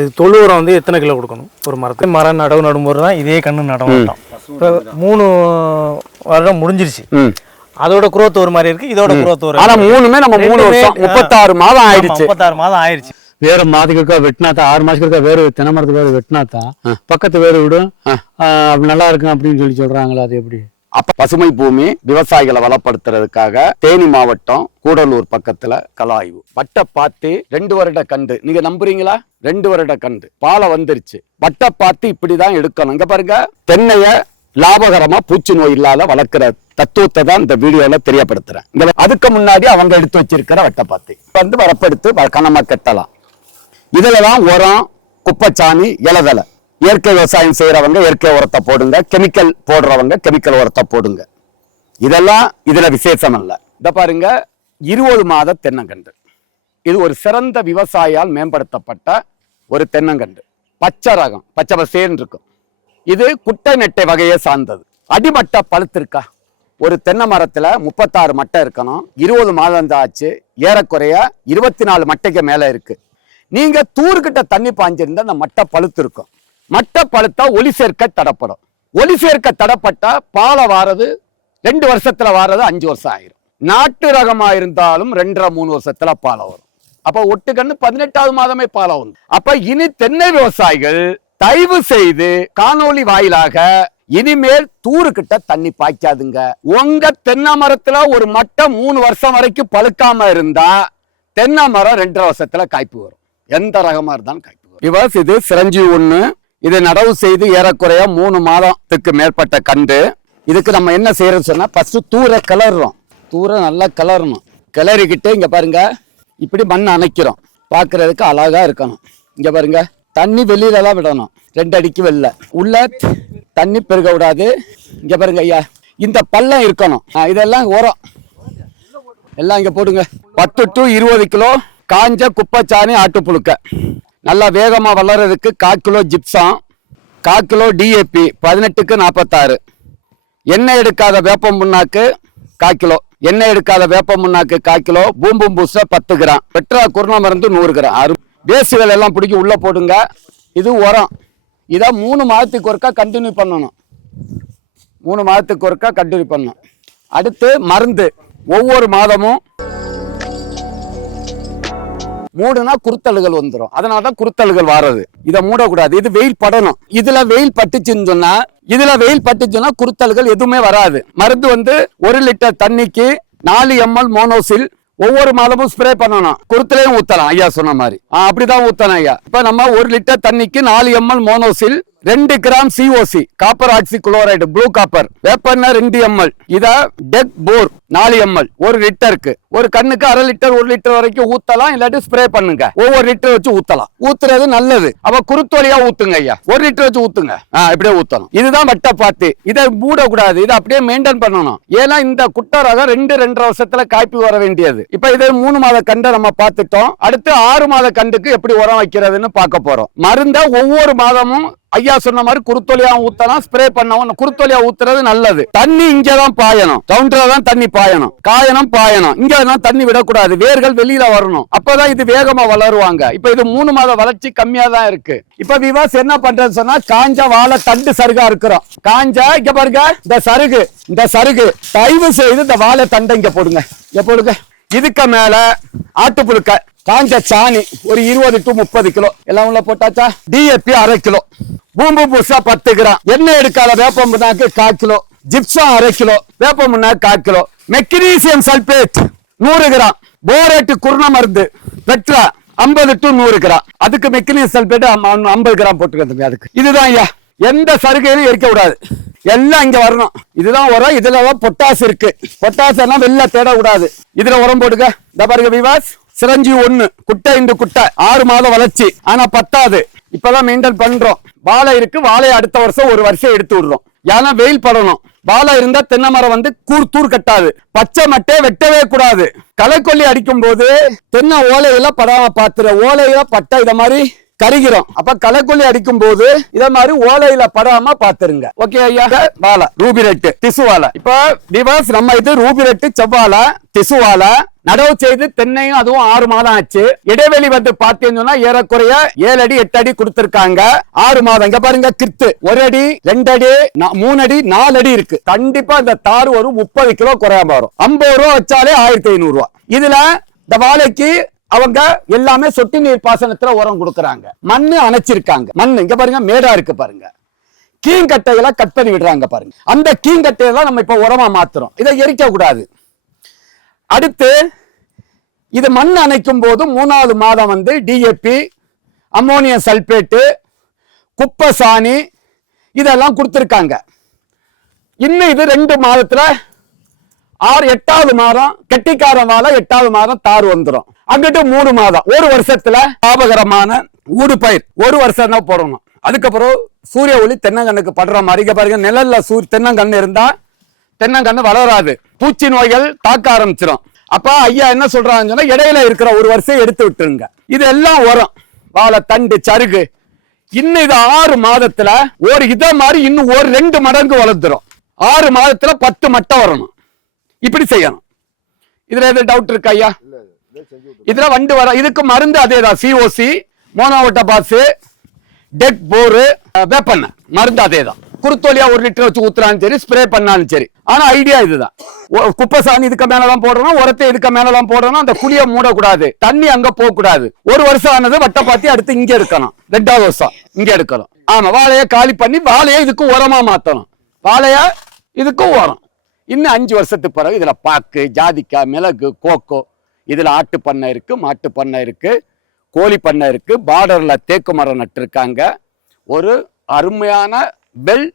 இது தொழு உரம் வந்து எத்தனை கிலோ கொடுக்கணும் ஒரு மரத்துக்கு? மரம் நடும்போது தான் இதே கன்று நடமாட்டோம். இப்போ 3 வருடம் முடிஞ்சிருச்சு. அதோட குரோத் ஒரு மாதிரி இருக்கு, இதோட குரோத் ஒரு. ஆனா மூணுமே நம்ம 3 வருஷம் 36 மாதம் ஆயிடுச்சு. 36 மாதம் ஆயிடுச்சு. வேற மாதத்துக்கு வெட்டினாத்தான் 6 மாசத்துக்கு வேறு தென்னை மரத்துக்கு வேறு வெட்டினாத்தான் பக்கத்து வேறு விடும் நல்லா இருக்கும் அப்படின்னு சொல்றாங்களா? அது எப்படி? அப்ப பசுமை பூமி விவசாயிகளை வளப்படுத்துறதுக்காக தேனி மாவட்டம் கூடலூர் பக்கத்துல கலாய்வு வட்டை பார்த்து 2 வருட கண்டு. நீங்க நம்புறீங்களா? 2 வருட கண்டு பாலை வந்துருச்சு. வட்டை பார்த்து இப்படிதான் எடுக்கணும். இங்க பாருங்க, தென்னைய லாபகரமா பூச்சி நோய் இல்லாத வளர்க்கிற தத்துவத்தை தான் இந்த வீடியோல தெரியப்படுத்துறேன். அதுக்கு முன்னாடி அவங்க எடுத்து வச்சிருக்கிற வட்டை பார்த்து வந்து வரப்படுத்து கனமா கட்டலாம். இதுலதான் உரம், குப்பைச்சாணி, இலதலை. இயற்கை விவசாயம் செய்யறவங்க இயற்கை உரத்தை போடுங்க, கெமிக்கல் போடுறவங்க கெமிக்கல் உரத்தை போடுங்க. இதெல்லாம் இதுல விசேஷம் அல்ல. இத பாருங்க, 20 மாத தென்னங்கன்று. இது ஒரு சிறந்த விவசாயியால் மேம்படுத்தப்பட்ட ஒரு தென்னங்கன்று. பச்சை ரகம், பச்சை பசேன்னு இருக்கும். இது குட்டை நெட்டை வகையை சார்ந்தது. அடிமட்டை பழுத்திருக்கா? ஒரு தென்னை மரத்துல 36 மட்டை இருக்கணும். 20 மாதம் தான் ஆச்சு. ஏறக்குறைய 24 மட்டைக்கு மேல இருக்கு. நீங்க தூர்கிட்ட தண்ணி பாஞ்சிருந்தா அந்த மட்டை பழுத்து இருக்கும். மட்டை பழுத்தா ஒளி சேர்க்க தடப்படும். ஒளி சேர்க்க தடப்பட்டா பாலை வாரது 2 வருஷத்துல வாரது 5 வருஷம் ஆயிரும். நாட்டு ரகமா இருந்தாலும் 2.5-3 வருஷத்துல பாலை வரும். அப்ப ஒட்டுக்கண்ணு 18வது மாதமே பாலை வரும். அப்ப இனி தென்னை விவசாயிகள் தயவு செய்து காணொளி வாயிலாக இனிமேல் தூருக்கிட்ட தண்ணி பாய்க்காதுங்க. உங்க தென்னை மரத்துல ஒரு மட்டை 3 வருஷம் வரைக்கும் பழுக்காம இருந்தா தென்னை மரம் 2.5 வருஷத்துல காய்ப்பு வரும். எந்த ரகமா இருந்தாலும் காய்ப்பு வரும். இவர்ஸ் இது சிரஞ்சி 1. இதை நடவு செய்து ஏறக்குறைய 3 மாதத்துக்கு மேற்பட்ட கண்டு. இதுக்கு நம்ம என்ன செய்யறது சொன்னா, ஃபர்ஸ்ட் தூரை கிளறோம். தூரை நல்லா கிளறணும். கிளறிக்கிட்டு இங்க பாருங்க, இப்படி மண் அணைக்கிறோம். பாக்குறதுக்கு அழகா இருக்கணும். இங்க பாருங்க, தண்ணி வெளியில எல்லாம் விடணும். 2 அடிக்கு வெளில, உள்ள தண்ணி பெருக விடாது. இங்க பாருங்க ஐயா, இந்த பள்ளம் இருக்கணும். இதெல்லாம் உரம் எல்லாம் இங்க போடுங்க. 10 to 20 கிலோ காஞ்ச குப்பைச்சாணி, ஆட்டுப்புழுக்க. நல்லா வேகமா வளர்றதுக்கு 1/4 கிலோ ஜிப்சம், 1/4 கிலோ DAP 18க்கு 46. எண்ணெய் எடுக்காத வேப்பம் புண்ணாக்கு 1/4 கிலோ. எண்ணெய் எடுக்காத வேப்பம் புண்ணாக்கு 1/4 கிலோ. பூம்பும் பூச 10 கிராம். பெட்ரா குருண மருந்து 100 கிராம். வேஸ்டுகள் எல்லாம் பிடிக்கி உள்ள போடுங்க. இது உரம். இதை 3 மாதத்துக்கு ஒருக்கா கண்டினியூ பண்ணணும். 3 மாதத்துக்கு ஒருக்கா கண்டினியூ பண்ணணும். அடுத்து மருந்து ஒவ்வொரு மாதமும் மூடுனா குருத்தல்கள் வந்துடும். அதனாலதான் குருத்தல்கள் வாரது. இதை மூடக்கூடாது. இது வெயில் படணும். இதுல வெயில் பட்டுச்சுன்னா குருத்தல்கள் எதுவுமே வராது. மருந்து வந்து 1 லிட்டர் தண்ணிக்கு 4 ml மோனோசில் ஒவ்வொரு மாதமும் ஸ்ப்ரே பண்ணணும். குருத்திலையும் ஊத்தலாம் ஐயா சொன்ன மாதிரி. அப்படிதான் ஊத்தணும் ஐயா. இப்ப நம்ம 1 லிட்டர் தண்ணிக்கு 4 ml Monocil, 2 gram COC copper oxychloride blue copper, வேப்பெண்ணெய் 2 ml. இத டெக் போர் 4 ml 1 லிட்டருக்கு. ஒரு கண்ணுக்கு 1/2 லிட்டர் 1 லிட்டர் வரைக்கும் ஊத்தலாம். இல்லாட்டி ஸ்ப்ரே பண்ணுங்க. ஒவ்வொரு லிட்டர் வச்சு ஊத்தலாம். ஊத்துறது நல்லது. அப்ப குருத்தோலியா ஊத்துங்க ஐயா. 1 லிட்டர் வச்சு ஊத்துங்க. இப்படியே ஊத்தணும். இதுதான் வட்டை பார்த்து. இதை மூடக்கூடாது. இதை அப்படியே மெயின்டைன் பண்ணணும். ஏன்னா இந்த குட்டை ரகம் 2-2.5 வருஷத்துல காய்ப்பு வர வேண்டியது. இப்ப இதை 3 மாத கண்டை நம்ம பார்த்துட்டோம். அடுத்து 6 மாத கண்டுக்கு எப்படி உரம் வைக்கிறதுன்னு பார்க்க போறோம். மருந்த ஒவ்வொரு மாதமும் ஐயா சொன்ன மாதிரி குருத்தொலியா ஊத்தலாம், ஸ்ப்ரே பண்ணவும். குருத்தொலியா ஊத்துறது நல்லது. தண்ணி இங்கதான் பாயணும். கவுண்டர்ல தான் தண்ணி பாயணும். பாயணும். இங்க தண்ணி விடக்கூடாது. வேர்கள் வெளியில வரணும். அப்பதான் இது வேகமா வளருவாங்க. இப்ப இது 3 மாத வளர்ச்சி கம்மியா தான் இருக்கு. இப்ப விவாஸ் என்ன பண்றது சொன்னா, காஞ்ச வாழை தண்டு சருகா இருக்கிறோம். இங்க பாருங்க, இந்த சருகு தயவு செய்து இந்த வாழை தண்டை இங்க போடுங்க. இதுக்கு மேல ஆட்டுப்புழுக்க, காஞ்ச சாணி ஒரு 20 to 30 கிலோ எல்லாம் உள்ள போட்டாச்சா. DAP 1/2 கிலோ, பூம்பு பூசா 10 கிராம், எண்ணெய் எடுக்காத வேப்பம் புண்ணாக்கு 1/4 கிலோ, ஜிப்சம் 1/2 கிலோ, வேப்பம் புண்ணாக்கு 1/4 kilo, magnesium sulphate 100 gram, phorate குருண மருந்து பெட்ரா 50 to 100 கிராம். அதுக்கு மெக்னீசியம் சல்பேட் 50 கிராம் போட்டுக்கிறது. அதுக்கு இதுதான் ஐயா. எந்த சருகையும் எரிக்க கூடாது. எல்லாம் இங்க வரணும். இதுதான் உரம். இதுலதான் பொட்டாஸ் இருக்கு. பொட்டாஸ் எல்லாம் வெளில தேட கூடாது. இதுல உரம் போடுங்க. இந்த பாருங்க விவாஸ், சிரஞ்சி 1 குட்டை இந்த குட்டை 6 மாத வளர்ச்சி. ஆனா பத்தாது. இப்பதான் மெயின்டைன் பண்றோம். வாழை இருக்கு. வாழையை அடுத்த வருஷம் 1 வருஷம் எடுத்து விடுறோம். ஏன்னா வெயில் படணும். வாழை இருந்தா தென்னை மரம் வந்து தூர் கட்டாது. பச்சை மட்டை வெட்டவே கூடாது. களைக்கொல்லி அடிக்கும் போது தென்னை ஓலையில படாம பாத்துற. ஓலையில பட்டா இத மாதிரி கருகிறோம். அப்ப களைக்கொல்லி அடிக்கும் போது இத மாதிரி ஓலையில படாம பாத்துருங்க. ஓகே ஐயா. வாழை ரூபிரெட்டு திசு வாழை. இப்ப டிவாஸ் நம்ம இது ரூபிரெட்டு செவ்வாழை திசு வாழை நடவு செய்து தென்னையும் அதுவும் 6 மாதம் ஆச்சு. இடைவெளி வந்து பாத்தீங்கன்னா ஏறக்குறைய 7 அடி 8 அடி கொடுத்திருக்காங்க. 6 மாதம். இங்க பாருங்க கித்து 1 அடி 2 அடி 3 அடி 4 அடி இருக்கு. கண்டிப்பா இந்த தார் ஒரு 30 கிலோ குறையாம வரும். 50 ரூபா வச்சாலே 1500 ரூபா. இதுல இந்த வாழைக்கு அவங்க எல்லாமே சொட்டு நீர் பாசனத்துல உரம் கொடுக்கறாங்க. மண்ணு அணைச்சிருக்காங்க. மண்ணு இங்க பாருங்க மேடா இருக்கு பாருங்க. கீங்கட்டைகளை கட் பண்ணி விடுறாங்க பாருங்க. அந்த கீங்கட்டையெல்லாம் நம்ம இப்ப உரமா மாத்துறோம். இதை எரிக்க கூடாது. அடுத்து இது மண் அணைக்கும் போது 3வது மாதம் வந்து டிஏபி, அம்மோனியம் சல்பேட்டு, குப்பை சாணி இதெல்லாம் கொடுத்துருக்காங்க. இன்னும் இது 2 மாதத்துல 8வது மாதம் கெட்டிக்கார வாழை 8வது மாதம் தார் வந்துடும். அங்கிட்டு 3 மாதம். 1 வருஷத்துல லாபகரமான ஊடு பயிர் 1 வருஷம் தான் போடணும். அதுக்கப்புறம் சூரிய ஒளி தென்னங்கண்ணுக்கு படுற மாதிரி இங்க பாருங்க. நிழல்ல தென்னங்கண்ணு இருந்தா தென்னங்கண்ணு வளராது. பூச்சி நோய்கள் தாக்க ஆரம்பிச்சிடும். அப்ப ஐயா என்ன சொல்றாங்கன்னு சொன்னா இடையில இருக்கிற 1 வருஷம் எடுத்து விட்டுருங்க. இது எல்லாம் உரம். வாழை தண்டு சருகு இன்னும் இது 6 மாதத்துல ஒரு இத மாதிரி இன்னும் 2 மடங்கு வளர்ந்துரும். 6 மாதத்துல 10 மட்டை வரணும். இப்படி செய்யணும். இதுல எது டவுட் இருக்கு ஐயா? இதுல வண்டு வர இதுக்கு மருந்து அதேதான். சிஓசி, மோனோவோட்டபாஸ், டெக் போரு, வேப்பண்ண மருந்து அதேதான். குருத்தோலியா 1 லிட்டர் வச்சு ஊத்துறாலும் சரி, ஸ்ப்ரே பண்ணாலும் சரி. ஆனா ஐடியா இதுதான். குப்பை சாணி இதுக்கு மேலதான் போடணும், உரத்தை இதுக்கு மேலதான் போடணும். அந்த குழிய மூடக்கூடாது, தண்ணி அங்க போக கூடாது. 1 வருஷம் ஆனது வட்ட பாத்தி அடுத்து இங்க எடுக்கணும். 2வது வருஷம் இங்க எடுக்கணும். ஆமா, வாழைய காலி பண்ணி வாழைய இதுக்கு உரமா மாத்தணும். வாழைய இதுக்கு உரம். இன்னும் 5 வருஷத்துக்கு பிறகு இதுல பாக்கு, ஜாதிக்காய், மிளகு, கோகோ, இதுல ஆட்டு பண்ணை இருக்கு, மாட்டு பண்ணை இருக்கு, கோழி பண்ணை இருக்கு. பார்டர்ல தேக்கு மரம் நட்டிருக்காங்க. ஒரு அருமையான வெல்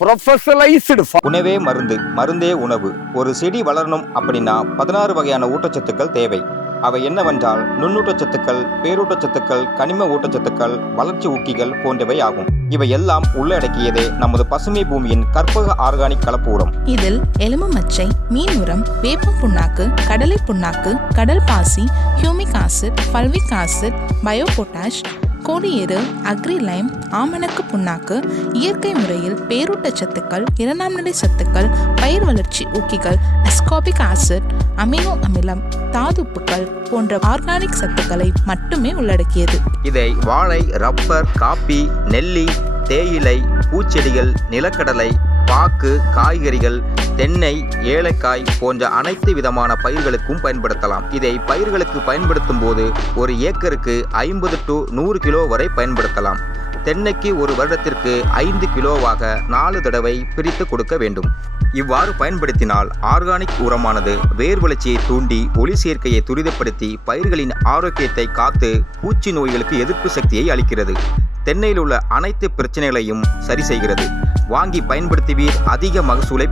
ப்ரொஃபஷனலைஸ்டு உணவே மருந்து, மருந்தே உணவு. ஒரு செடி வளரணும் அப்படின்னா 16 வகையான ஊட்டச்சத்துக்கள் தேவை. அவை என்னவென்றால் நுண்ணூட்டச்சத்துக்கள், பேரூட்டச்சத்துக்கள், கனிம ஊட்டச்சத்துக்கள், வளர்ச்சி ஊக்கிகள் போன்றவை ஆகும். இவை எல்லாம் உள்ளடக்கியதே நமது பசுமை பூமியின் கற்பக ஆர்கானிக் கலப்பு உரம். இதில் எலும்பு மச்சை, மீன் உரம், வேப்பம் புண்ணாக்கு, கடலை புண்ணாக்கு, கடல் பாசி, humic acid, fulvic acid, bio potash, கோடியேறு, அக்ரிலைம், ஆமணக்கு புண்ணாக்கு, இயற்கை முறையில் பேரூட்டச்சத்துக்கள், 2ஆம் நிலை சத்துக்கள், பயிர் வளர்ச்சி ஊக்கிகள், அஸ்கார்பிக் ஆசிட், அமினோ அமிலம், தாதுப்புக்கள் போன்ற ஆர்கானிக் சத்துக்களை மட்டுமே உள்ளடக்கியது. இதை வாழை, ரப்பர், காப்பி, நெல்லி, தேயிலை, பூச்செடிகள், நிலக்கடலை, பாக்கு, காய்கறிகள், தென்னை, ஏலக்காய் போன்ற அனைத்து விதமான பயிர்களுக்கும் பயன்படுத்தலாம். இதை பயிர்களுக்கு பயன்படுத்தும் போது 1 ஏக்கருக்கு 50 to 100 கிலோ வரை பயன்படுத்தலாம். தென்னைக்கு 1 வருடத்திற்கு 5 கிலோவாக 4 தடவை பிரித்து கொடுக்க வேண்டும். இவ்வாறு பயன்படுத்தினால் ஆர்கானிக் உரமானது வேர் வளர்ச்சியை தூண்டி ஒளி சேர்க்கையை துரிதப்படுத்தி பயிர்களின் ஆரோக்கியத்தை காத்து பூச்சி நோய்களுக்கு எதிர்ப்பு சக்தியை அளிக்கிறது. தென்னையில் உள்ள அனைத்து பிரச்சனைகளையும் சரி செய்கிறது. வாங்கி பயன்படுத்துவீர், அதிக மகசூலை